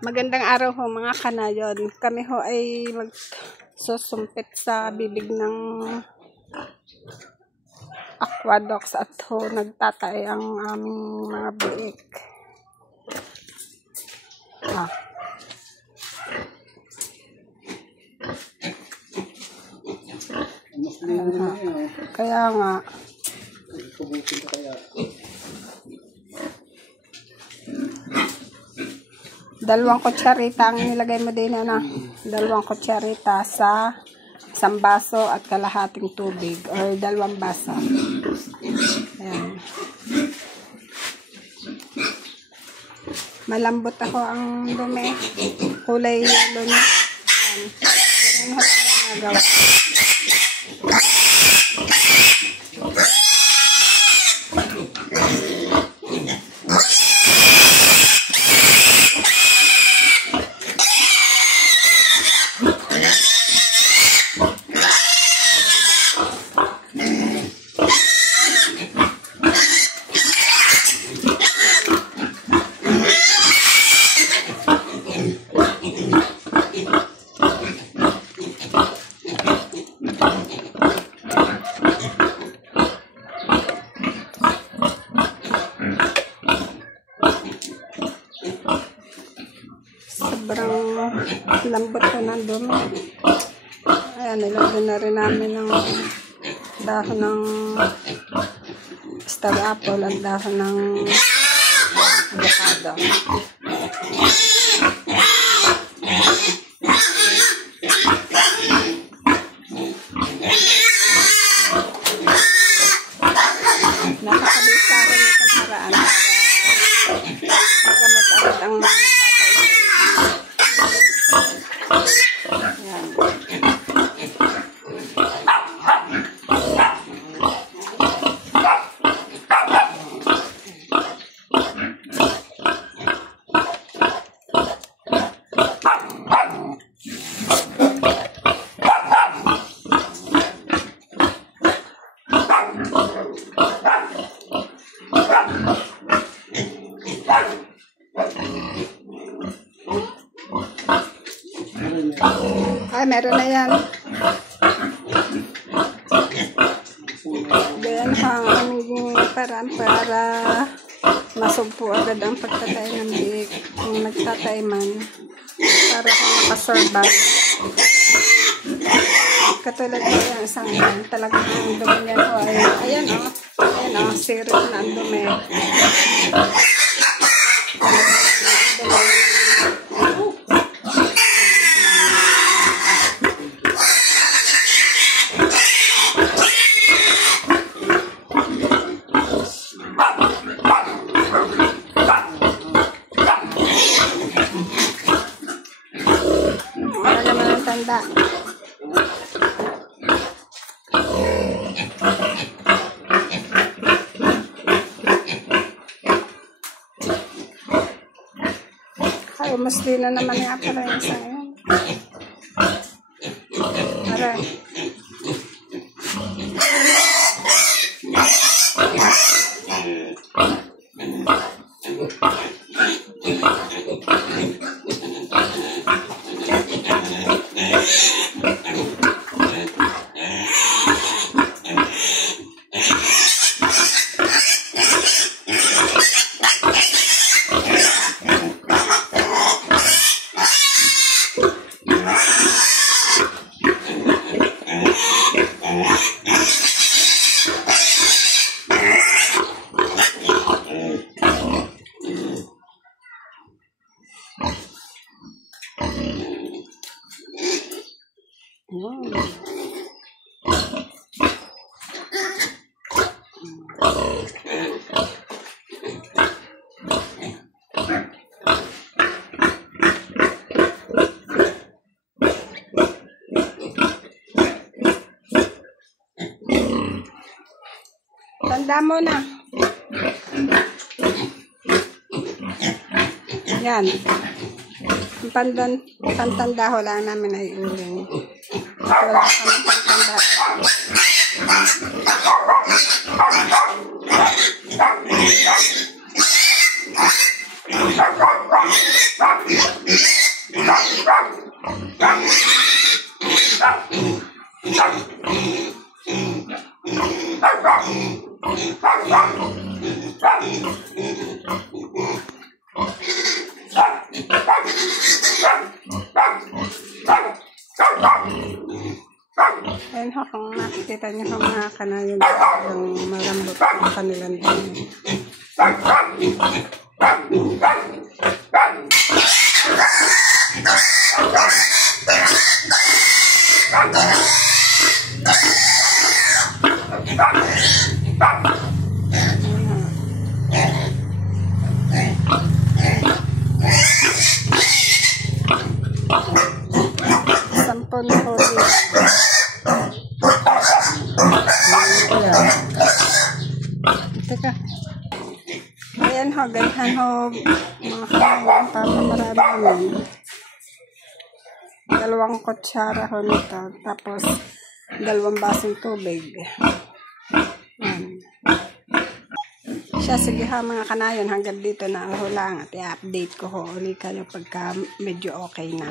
Magandang araw ho mga kanayon. Kami ho ay magsusumpit sa bibig ng aqueducts at ho nagtatay ang aming mga biik. Kaya nga dalawang kutsarita ang nilagay mo din, ano? Dalawang kutsarita sa isang baso at kalahating tubig or dalawang baso. Ayan. Malambot ako ang dumi. Kulay yellow niya. Ayan. Ayan ang nagawa. Sobrang lambot ko ng dumi. Ayan, nilagyan na rin namin ng dahon ng star apple at dahon ng avocado. Nakakabisa rin itong paraan para magamot agad ang ay, meron na yan. Ganyan ang aming paraan para masugpo agad ang pagtatay ng biik. Kung nagtatay man, para kung makasurvive. Katulad na yung isang yan, talagang ang dumi niya ko ay, ayan o, sirip na ang dumi. Wala naman ang tanda. Ay, umusli na naman nga pala yung isa ngayon. Aray. Tanda mo na. Yan. Pantanda ho lang namin ay uling. Wala kami pantanda. Ayan ho, kung nakikita niyo ho mga kanayon, ang malambot ang kanilang dumi. Sampon ho dito. Teka. Ayan ho, ganyan ho, mga kanayon, papamarami yun. 2 kutsara ho nito, tapos 2 basong tubig. Ayan. Siya, sige ha mga kanayon, hanggang dito na ho lang at i-update ko ho ulit kayo pagka medyo okay na.